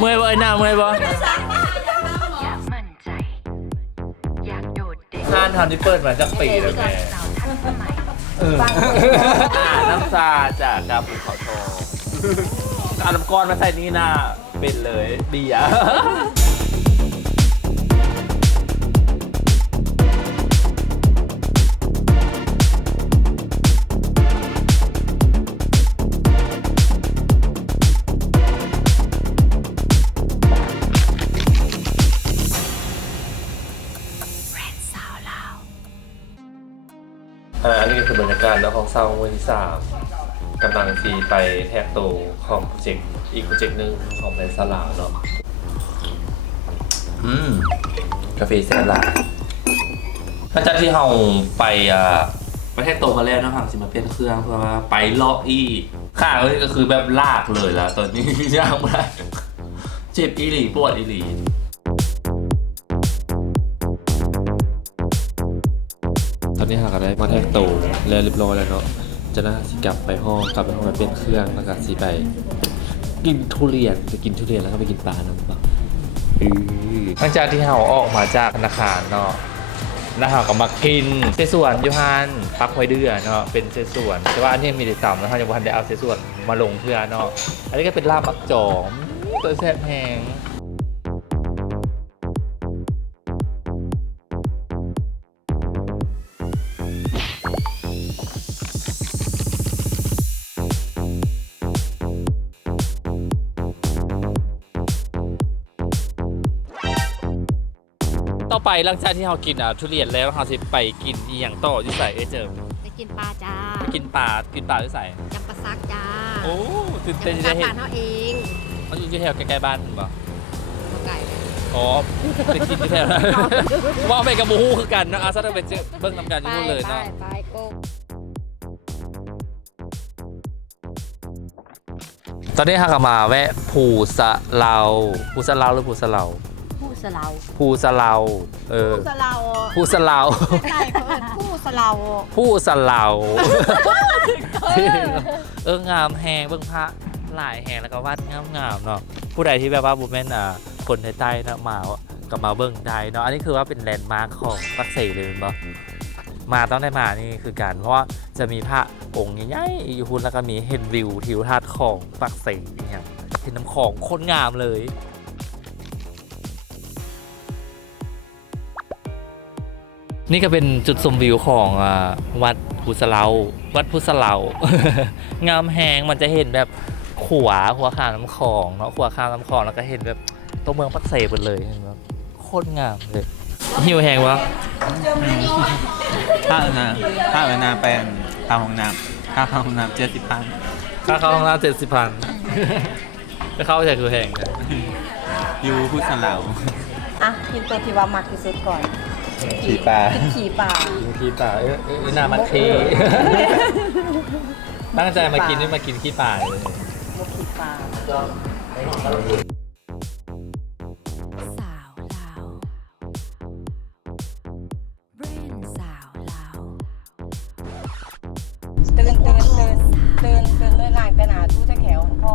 เมื่อยบ่ไอ้หน้าเมื่อยบ่ห้านทำที่เปิดมาจากปีแล้วแม่น้ำซาจากกับภูเขาทองเอาน้ำก้อนมาใส่นี่นะเป็นเลยดีอ่ะอันนี้ก็คือบรรยากาศแล้วของเศร้าวันที่3กำลังทีไปแทกโตของโปรเจกต์อีกโปรเจกต์หนึ่งของแบรนด์สลาวเนาะกาแฟแซ่บหลายหลังจากที่เราไปแทกโตมาแล้วนะครับสิมาเปลี่ยนเครื่องเพื่อว่าไปเลาะอีข้างก็คือแบบลากเลยละตอนนี้ย่างไม่ได้เจ็บอีหลีปวดอีหลีตอนนี้หากได้มาแทกโตแล้วเรียบร้อยแล้วเนาะจะน่าสิกลับไปห้องไปเป็นเครื่องแล้วก็สิไปกินทุเรียนจะกินทุเรียนแล้วก็ไปกินปลาน้ำปลาหลังจากที่เราออกมาจากธนาคารเนาะแล้วเราก็มากินเสส่วนยูฮันปักไว้เดือเนาะเป็นเสส่วนแต่ว่าอันนี้มีแต่ต่ำแล้วเราจะวันได้เอาเสส่วนมาลงเพื่อเนาะอันนี้ก็เป็นลาบมักจอมตัวแซ่บแห้งต่อไปหลังจากที่เรากินทุเรียนแล้วเราจะไปกินอีหยังต่อที่ใส่เจอไปกินปลาจ้าไปกินปลาที่ใส่ยำปลาซักจ้าโอ้ตื่นเต้นจะเห็นเขาเองมันอยู่ที่แถวใกล้ๆบ้านมึงป่ะไก่อ๋อไปกินที่แถวนั้นว่าไปกับบูฮูคือกันนะอาซาต้องไปเจอเบิ้งทำการอยู่เลยเนาะไปโก้ตอนนี้ฮากามาแวะภูสะเลาหรือภูสะเลาภูสะเลาภูสะเลาภูสะเลาภูสะเลาใช่เพื่อนภูสะเลาภูสะเลางามแหงเบิ้งพระหลายแหงแล้วก็วาดงามเนาะผู้ใดที่แบบว่าบุญแม่นคนใต้ๆนะมาก็มาเบิ้งได้เนาะอันนี้คือว่าเป็นแลนด์มาร์คของปักเสเลยเป็นบ่มาต้องได้มานี่คือการเพราะว่าจะมีพระองค์ใหญ่ๆอยู่แล้วก็มีเห็นวิวทิวทัศน์ของปักเสเนี่ยเห็นน้ำของโคตรงามเลยนี่ก็เป็นจุดชมวิวของวัดพุสะเลาวัดพุสะเลางามแหงมันจะเห็นแบบหัวข้างน้ำคลองเนาะหัวข้างน้ำคลองแล้วก็เห็นแบบตัวเมืองปักเสหมดเลยเห็นไหมโคตรงามเลยหิวแหงวะถ้าเอนาไปเข้าห้องน้ำค่าเข้าห้องน้ำ70,000ค่าเข้าห้องน้ำ70,000จะเข้าใจคือแหงกันอยู่พุทธเหลากินตัวที่ว่ามักที่สุดก่อนขี่ปลาขี่ปลาน่ามันเทตั้งใจมากินนี่มากินขี้ปลาเลยขี่ปลาตื่นเลยนางกระหนาทู้ตะแขวของพ่อ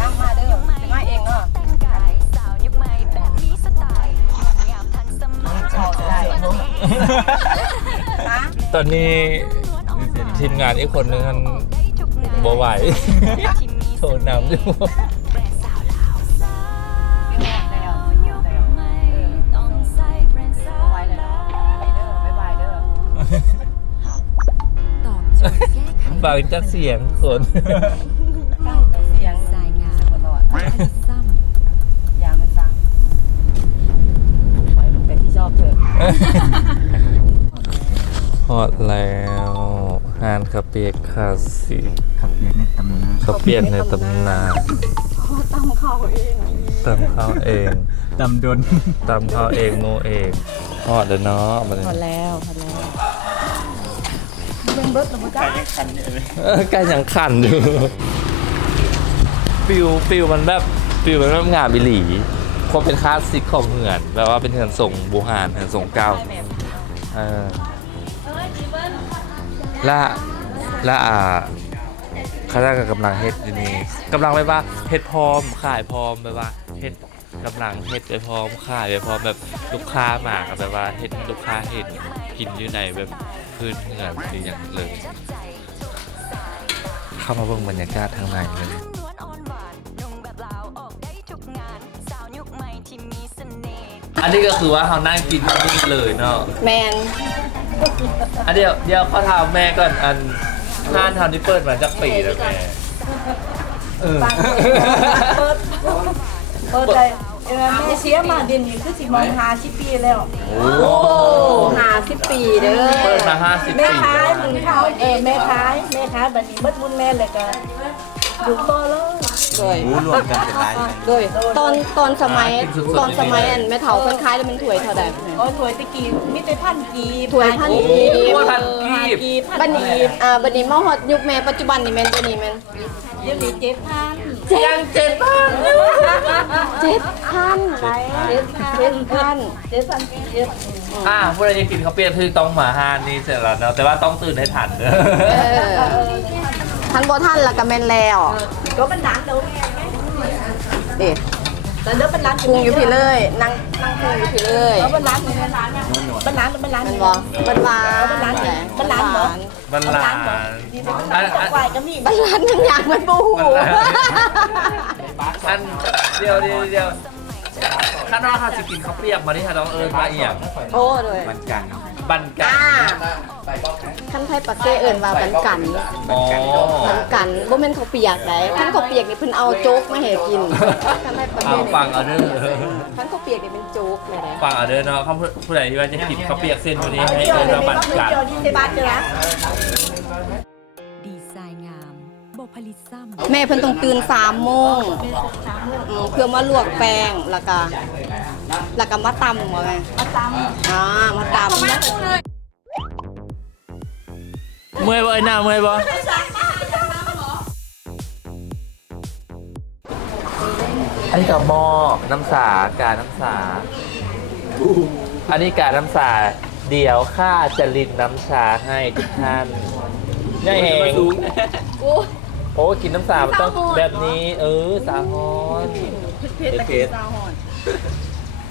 ตั้งมาเด้อถึงมาเองเนาะตอนนี้ทีมงานอีกคนนึงมันบ่ไหวโทรนำอยู่บางจักเสียงคนเสียงสายงานตลอดอย่ามันซ้ำปล่อยมันเป็นที่ชอบเถอะฮอดแล้วฮานคาเปียกคาสีขับเปียกในตำนานคาเปียกในตำนานตำข้าวเองตำข้าวเองตำดนตำข้าวเองโมเองฮอดแล้วเนาะพอแล้วเป็นเบิร์ดหรือเปล่าใกล้ยังคันอยู่ฟิลมันแบบงามบิหลีคงเป็นคลาสสิกของเหือนแบบว่าเป็นเหือนส่งบูฮานเหือนส่งเก้าละ ข้าราชการกำลังเฮ็ดอยู่นี่กำลังแบบว่าเฮ็ดพร้อมขายพร้อมแบบว่าเฮ็ดกำลังเฮ็ดไปพร้อมขายไปพร้อมแบบลูกค้ามากับแบบว่าเฮ็ดลูกค้าเห็นกินอยู่ในแบบพื้นเงินหรืออย่างเลย เข้ามาเบิ่งบรรยากาศทางในเลยอันนี้ก็คือว่าเขานั่งกินที่นี่เลยเนาะ แมน อันเดี๋ยวเขาถามแม่ก่อนอันห้านทำนี่เปิดมาจากปีแล้วแม่เปิดเลยแม่เสียมาเดือนนี้คือสิมอง50 ปีแล้วโอ้50 ปีเด้อ เปิดมา50 แม่ ปี ขายมึงเขาแม่ขายบัดนี้เบิดบุญแม่เลยก็อยู่ต่อเลยโดย รู้รวมกันเป็นร้านเลย โดยตอนสมัยอันแม่เฒ่าเพิ่นขายแล้วมันถ้วยเท่าใดโอ้ถ้วยตะกี้มีแต่พันกีบถ้วยพันกีบ พันกีบ บัดนี้มาฮอดยุคแม่ปัจจุบันนี่แม่นตัวนี้แม่นเดี๋ยวนี้7,000ยัง7,000ผู้ใดจะกินข้าวเปียกคือต้องมาห้านนี่เสร็จแล้วเนาะแต่ว่าต้องตื่นให้ทันเด้อ ทันบ่ทันแล้วก็แม่นแล้วก็มันร้านเด้อดิแต่เด้อเป็นร้านปรุงอยู่พี่เลยนั่งปรุงอยู่พี่เลยเป็นร้านเป็นร้านมันบ่เป็นร้านเหรอ บันลาน ควายก็มีบ้านร้านทั้งอย่างมันบูหู อันเดียวข้างนอกเขาจะกินข้าวเปียกมาที่ฮะน้องเอิญมาเอียง โอ้เลย มันกัน บันกัน ขั้นไทยปักเก้เอิญว่าบันกัน อ๋อ บันกันบ่แม่นข้าวเปียกได้ขั้นข้าวเปียกนี่เพิ่นเอาโจ๊กมาให้กินขั้นไทยปัก เอา เก้ ฟังเอาเด้อ ขั้นข้าวเปียกนี่เป็นโจ๊กเลยนะ ฟังเอาเด้อเนาะเขาผู้ใดที่ว่าจะกินข้าวเปียกเส้นวันนี้ให้เอิญมาบันกัน ดีไซน์งามบผลิตซ้ำ แม่เพิ่นต้องตื่น3 โมงเพื่อมาลวกแป้งแล้วก็มาตำบ่แม่มาตำมาตำ เมื่อยบ่ไอ้หน้าเมื่อยบ่อันนี้กับหม้อน้ำสากาน้ำสาอันนี้กาน้ำสาเดี๋ยวข้าจะรินน้ำชาให้ทุกท่านย่าแหงโอ้กินน้ำสามันต้องแบบนี้สาฮอนเพชร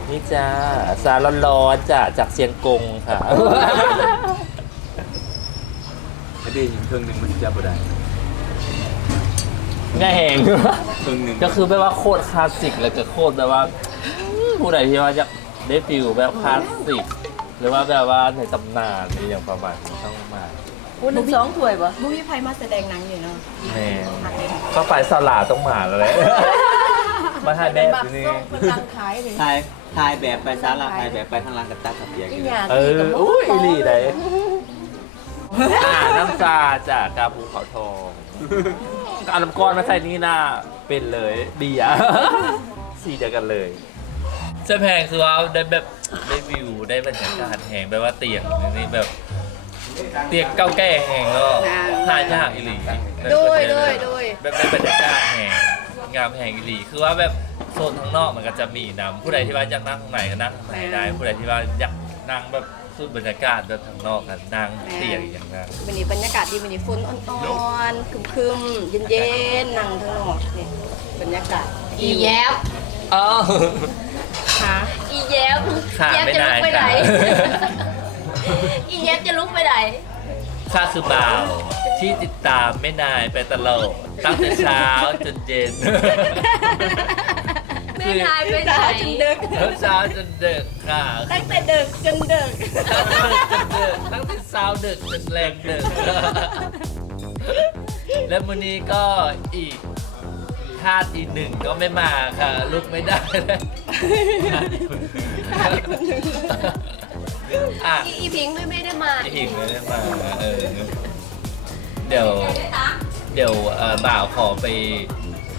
นี่จ้าสาร้อนๆจ้ะจากเชียงกงค่ะ ถ้าได้ยิงเครื่องหนึ่งมันจะบ่ได้ ง่ายแหง เครื่องหนึ่ง ก็คือแบบว่าโคตรคลาสสิกเลยก็โคตรแบบว่าผู้ใดที่ว่าจะได้ฟิลแบบคลาสสิกหรือว่าแบบว่าในตำนานนี่อย่างประมาณนี้ต้องมา คุณสองถ้วยบ่บ่มีไผมาแสดงหนังอยู่เนาะ แม่ก็ไปสลาต้องมาแล้วแหละมาถ่ายแบบนี้ กำลังขายเลย ถ่ายแบบไปซาลาถ่ายแบบไปทางล่างกับตากับเปียกอยู่ อุ้ยลีได้น้ำชาจากกาภูเขาทองเอาน้ำก้อนมาใส่นี่น่าเป็นเลยเบียร์สีเดียวกันเลยเสื้อแพงคือว่าได้แบบได้วิวได้บรรยากาศแหงแบบว่าเตียงนี่แบบเตียงเก้าแก่แหงแล้วถ่ายยากอีหลีแบบบรรยากาศแหงงามแหงอีหลีคือว่าแบบโซนข้างนอกมันก็จะมีน้ำผู้ใดที่ว่าอยากนั่งข้างในก็นั่งข้างในได้ผู้ใดที่ว่าอยากนั่งแบบสูดบรรยากาศแบบข้างนอกกันนั่งเตียงอย่างนั้น วันนี้บรรยากาศดีวันนี้ฝนอ่อนๆครึมๆเย็นๆนั่งข้างนอกนี่บรรยากาศ อีแย้ม อ๋อ ค่ะ อีแย้ม ขาด แย้ม ไม่ จะลุ นาก ย ไปไหน ค่ะ อีแย้มจะลุกไปไหน ข้าคือบ่าวที่ติดตามไม่นายไปตลอดตั้งแต่เช้าจนเย็น ไม่นายไปไหน จนดึก เช้าจนดึกค่ะ ตั้งแต่ดึกจนดึก ตั้งแต่เช้าดึกจนแรงดึก และมื้อนี้ก็อีกธาตุอีกหนึ่งก็ไม่มาค่ะ ลุกไม่ได้เลยอ่ะ อีพิงค์ไม่ได้มา อีกไม่ได้มาเดี๋ยวบ่าวขอไป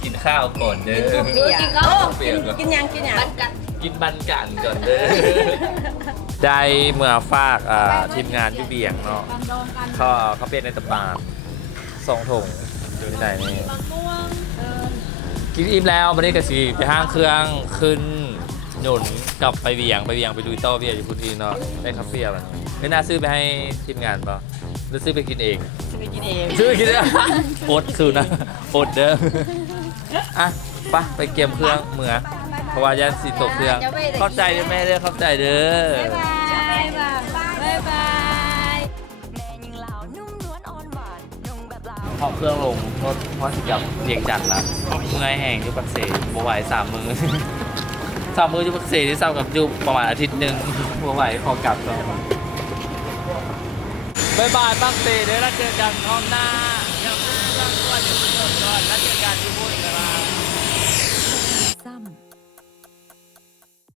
กินข้าวก่อนเด้อ ดูกินก็ กินยัง บันกัน กินบันกันก่อนเด้อ ได้เมื่อฝากทีมงานที่เบียงเนาะเขาเป็นในตำบาน2 ถุงอยู่ที่ไหนนี่กินอิ่มแล้ววันนี้ก็สิไปห้างเครื่องขึ้นหนุนกลับไปเบียงไปดูโต้เบียงอยู่พุทธีเนาะได้คาเฟ่แบบนี้ไม่น่าซื้อไปให้ทีมงานป่ะ หรือซื้อไปกินเอง ไปกินเอง ซื้อไปกินเองอดซื้อนะอดเด้ออ่ะไปเก็บเครื่องเหมือเพราะว่าย่านสีตกเครื่องเข้าใจเด้อแม่เด้อเข้าใจเด้อ บ๊ายบายบ๊ายบาย พอเครื่องลงรถพอสิกับเรียงจันทร์ละเมื่อยแห้งอยู่ปักเสบไหว3 มื้อ 3 มื้ออยู่ปักเสที่เศร้ากับอยู่ประมาณอาทิตย์หนึ่งไหวพอกลับก็บายบายปักเสเด้อแล้วเจอกันห้องหน้ายังไม่ต้องตัวอยู่บนถนนก่อนแล้วเจอกันที่บุญกัน